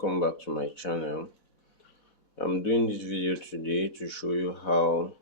welcome back to my channel. I'm doing this video today to show you how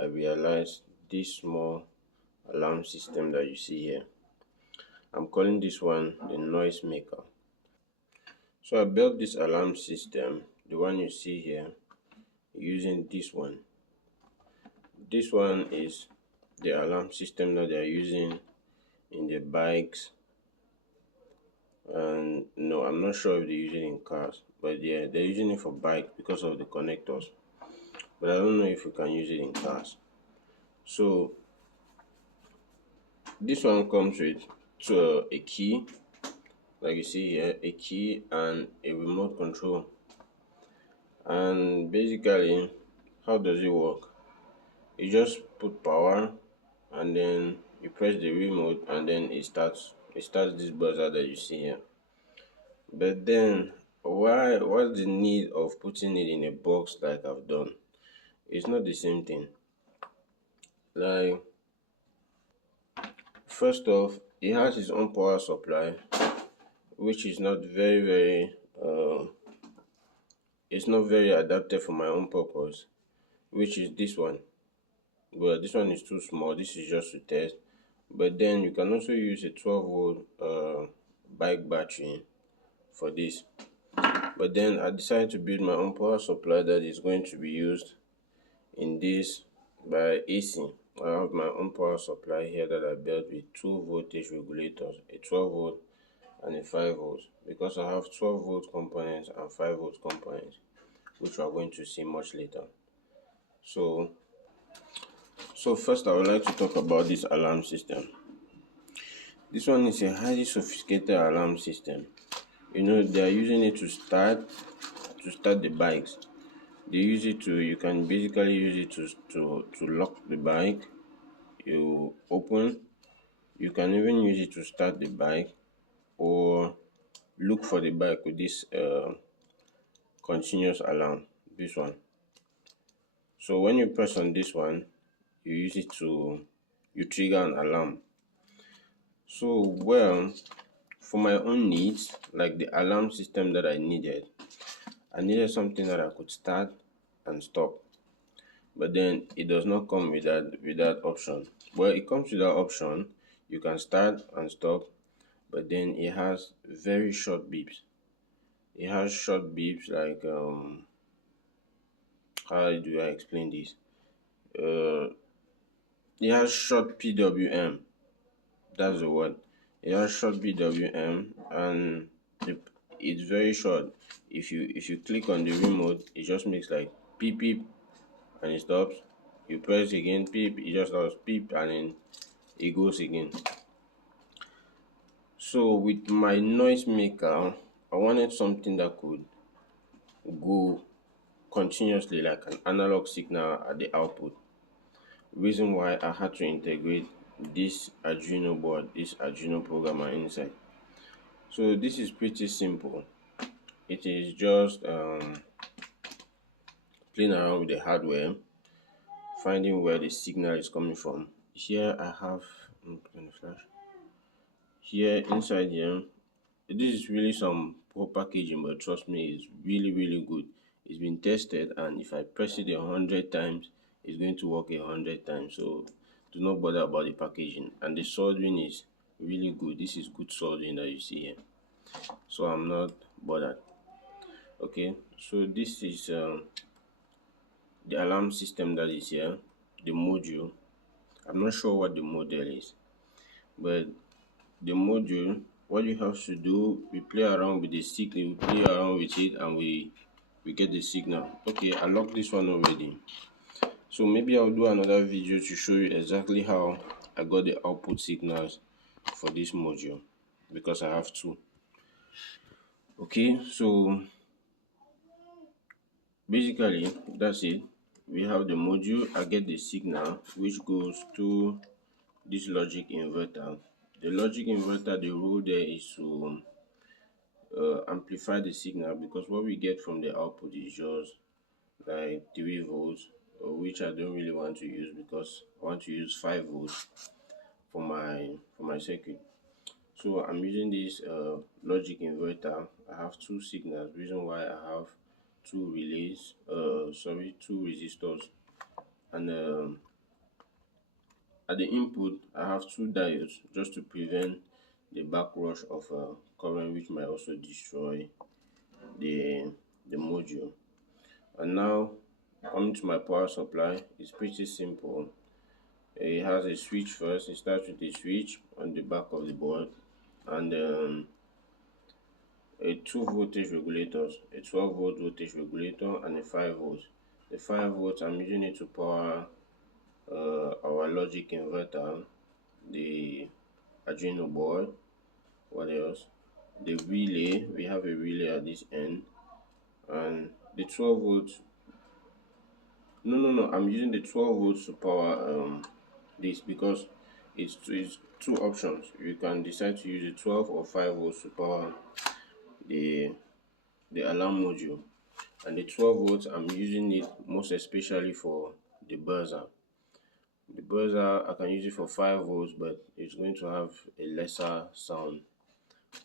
I realized this small alarm system that you see here. I'm calling this one the noise maker. So I built this alarm system, the one you see here, using this one. This one is the alarm system that they're using in the bikes, and no, I'm not sure if they use it in cars, but yeah, they're using it for bike because of the connectors, but I don't know if you can use it in cars. So this one comes with a key, like you see here, a key and a remote control. And basically, how does it work? You just put power and then you press the remote and then it starts this buzzer that you see here. But then what's the need of putting it in a box like I've done? It's not the same thing. Like, first off, it has its own power supply, which is not it's not very adapted for my own purpose, which is this one. But this one is too small. This is just to test. But then you can also use a 12-volt bike battery for this. But then I decided to build my own power supply that is going to be used in this by AC. I have my own power supply here that I built with two voltage regulators, a 12-volt and a 5-volt, because I have 12-volt components and 5-volt components, which we are going to see much later. So first I would like to talk about this alarm system. This one is a highly sophisticated alarm system. You know, they are using it to start the bikes. They use it to, you can basically use it to lock the bike. You open, you can even use it to start the bike or look for the bike with this continuous alarm, this one. So when you press on this one, you use it to trigger an alarm. So well, for my own needs, like the alarm system that I needed something that I could start and stop. But then it does not come with that option. Well, it comes with that option. You can start and stop, but then it has very short beeps. It has short beeps, like how do I explain this? It has short PWM. That's the word. It has short PWM, and it's very short. If you click on the remote, it just makes like beep beep and it stops. You press again, beep, it just stops, beep, and then it goes again. So with my noise maker, I wanted something that could go continuously, like an analog signal at the output. Reason why I had to integrate this Arduino board, this Arduino programmer inside. So this is pretty simple. It is just playing around with the hardware, finding where the signal is coming from. Here I have flash. Here inside here, this is really some poor packaging, but trust me, it's really good. It's been tested, and if I press it 100 times, it's going to work 100 times. So do not bother about the packaging, and the soldering is really good. This is good soldering that you see here, so I'm not bothered. Okay, so this is the alarm system that is here, the module. I'm not sure what the model is, but the module, what you have to do, we play around with the signal, we play around with it, and we get the signal. Okay, I locked this one already, so maybe I'll do another video to show you exactly how I got the output signals for this module, because I have two. Okay, so basically that's it. We have the module. I get the signal which goes to this logic inverter. The logic inverter, the rule there is to amplify the signal, because what we get from the output is just like 3 volts, which I don't really want to use, because I want to use 5 volts for my circuit. So I'm using this logic inverter. I have two signals. Reason why I have two relays, two resistors, and at the input I have two diodes just to prevent the backrush of current, which might also destroy the module. And now coming to my power supply, it's pretty simple. It has a switch first. It starts with a switch on the back of the board, and a 2 voltage regulators, a 12-volt voltage regulator, and a 5 volts. The 5 volts I'm using it to power our logic inverter, the Arduino board. What else? The relay. We have a relay at this end, and the 12 volts. No. I'm using the 12 volts to power this because it's two options. You can decide to use the 12 or 5 volts to power the alarm module, and the 12 volts I'm using it most especially for the buzzer. The buzzer I can use it for 5 volts, but it's going to have a lesser sound,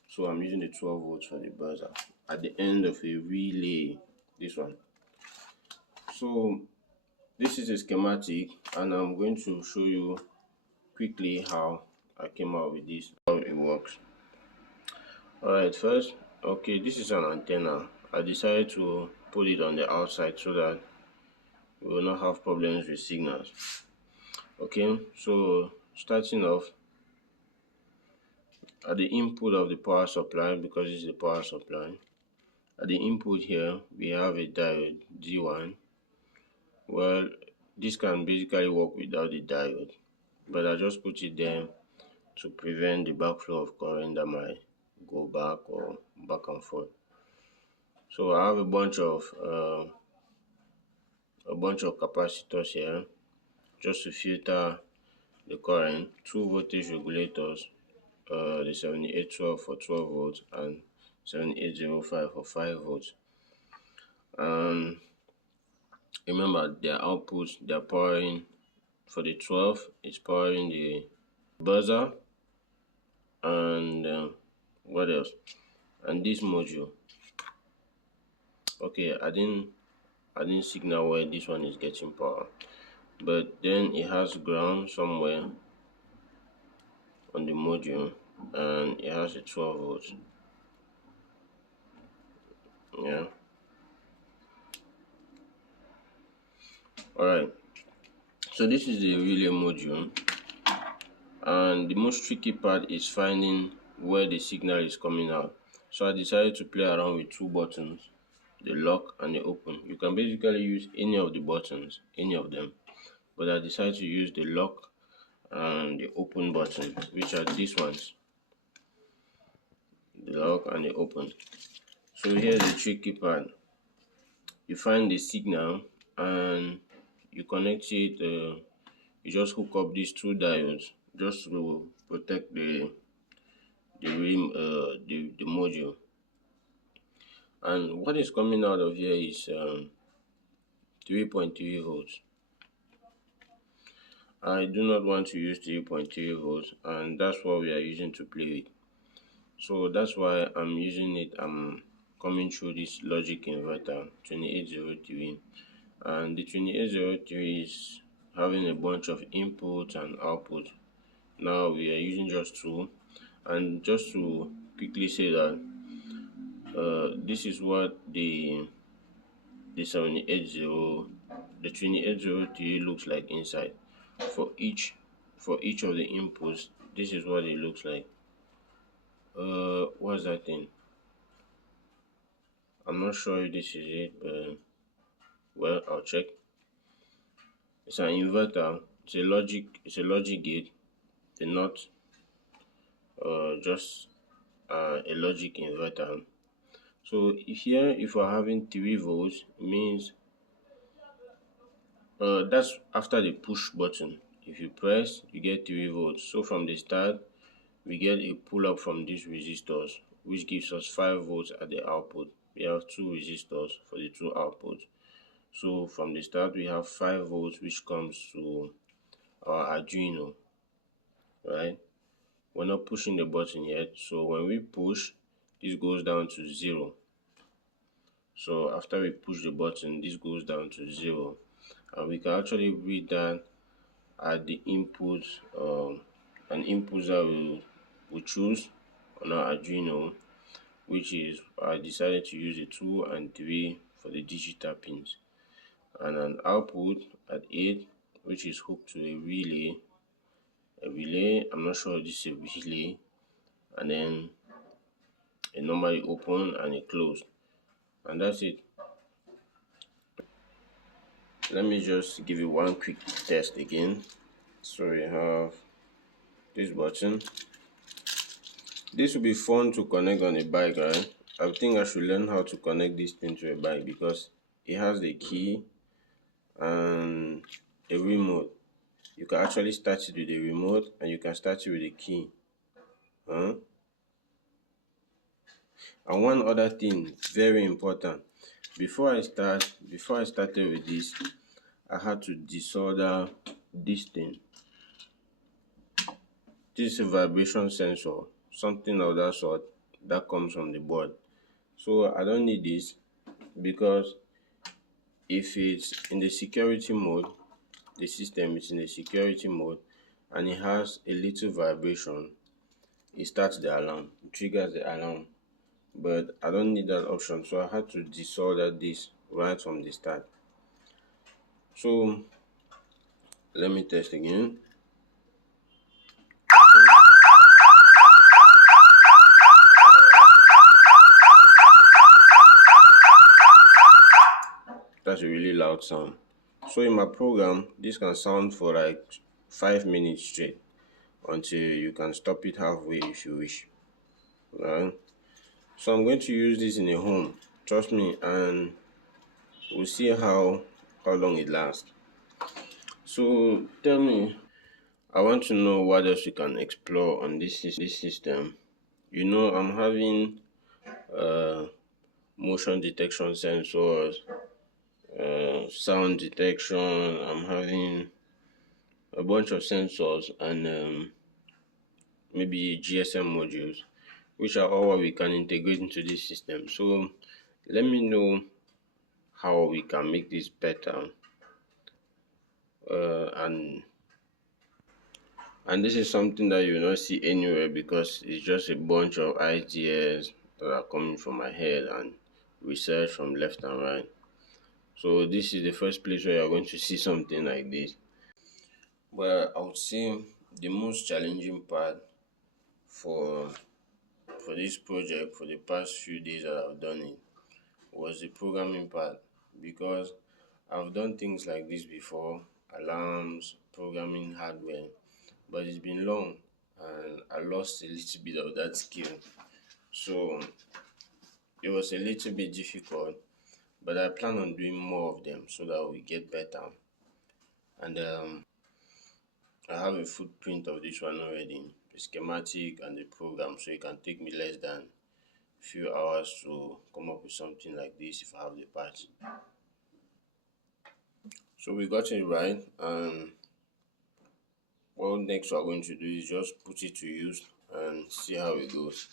so I'm using the 12 volts for the buzzer at the end of a relay, this one. So this is a schematic, and I'm going to show you quickly how I came out with this, how it works. Alright, first, okay, this is an antenna. I decided to put it on the outside so that we will not have problems with signals. Okay, so starting off at the input of the power supply, because this is the power supply, at the input here we have a diode D1. Well, this can basically work without the diode, but I just put it there to prevent the backflow of current that might go back or back and forth. So I have a bunch of capacitors here just to filter the current, two voltage regulators, the 7812 for 12 volts and 7805 for 5 volts. And remember, their outputs, they're powering, for the 12 it's powering the buzzer, and what else, and this module. Okay, I didn't signal where this one is getting power, but then it has ground somewhere on the module, and it has a 12 volts. Yeah. Alright, so this is the relay module, and the most tricky part is finding where the signal is coming out. So I decided to play around with two buttons, the lock and the open. You can basically use any of the buttons, any of them, but I decided to use the lock and the open button, which are these ones, the lock and the open. So here's the tricky part. You find the signal and you connect it, you just hook up these two diodes just to protect the module. And what is coming out of here is 3.3 volts. I do not want to use 3.3 volts, and that's what we are using to play with. So that's why I'm using it. I'm coming through this logic inverter 2803, and the 2803 is having a bunch of inputs and outputs. Now we are using just two, and just to quickly say that this is what the 2803 looks like inside. For each of the inputs, this is what it looks like. What's that thing? I'm not sure if this is it, but well, I'll check. It's an inverter. It's a logic gate. The not just a logic inverter. So here, if we're having 3 volts, it means that's after the push button. If you press, you get 3 volts. So from the start, we get a pull up from these resistors, which gives us 5 volts at the output. We have two resistors for the two outputs. So from the start, we have 5 volts, which comes to our Arduino, right? we're not pushing the button yet. So when we push, this goes down to 0. So after we push the button, this goes down to 0, and we can actually read that at the input, an input that we choose on our Arduino, which is I decided to use a 2 and 3 for the digital pins, and an output at 8, which is hooked to a relay. I'm not sure if this is a relay, and then a normally open and a closed, and that's it. Let me just give you one quick test again. So we have this button. This will be fun to connect on a bike, right? I think I should learn how to connect this thing to a bike because it has the key and a remote. You can actually start it with the remote and you can start it with the key. And one other thing, very important, before I started with this, I had to desolder this thing. This is a vibration sensor, something of that sort that comes from the board. So I don't need this because if it's in the security mode, the system is in the security mode and it has a little vibration, it starts the alarm, it triggers the alarm. But I don't need that option, so I had to desolder this right from the start. So let me test again. That's a really loud sound. So in my program, this can sound for like 5 minutes straight until you can stop it halfway if you wish. Right? So I'm going to use this in a home, trust me, and we'll see how long it lasts. So tell me, I want to know what else we can explore on this system. You know, I'm having motion detection sensors, sound detection, I'm having a bunch of sensors, and maybe GSM modules, which are all what we can integrate into this system. So let me know how we can make this better, and this is something that you will not see anywhere because it's just a bunch of ideas that are coming from my head and research from left and right. So this is the first place where you're going to see something like this. But I would say the most challenging part for this project, for the past few days that I've done it, was the programming part, because I've done things like this before, alarms, programming hardware, but it's been long and I lost a little bit of that skill. So it was a little bit difficult, but I plan on doing more of them so that we get better. And I have a footprint of this one already, the schematic and the program, so it can take me less than a few hours to come up with something like this if I have the parts. So we got it right, and what next we're going to do is just put it to use and see how it goes.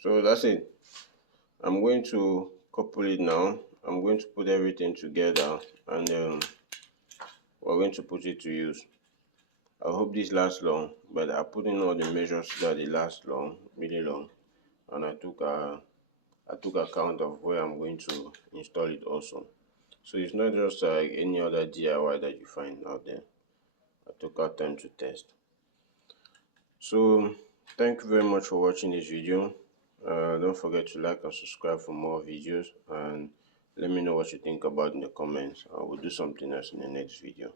So that's it. I'm going to couple it now. I'm going to put everything together and we're going to put it to use. I hope this lasts long, but I put in all the measures so that it lasts long, really long, and I took account of where I'm going to install it also. So it's not just like any other DIY that you find out there. I took out time to test. So thank you very much for watching this video. Don't forget to like and subscribe for more videos, and let me know what you think about in the comments. I will do something else in the next video.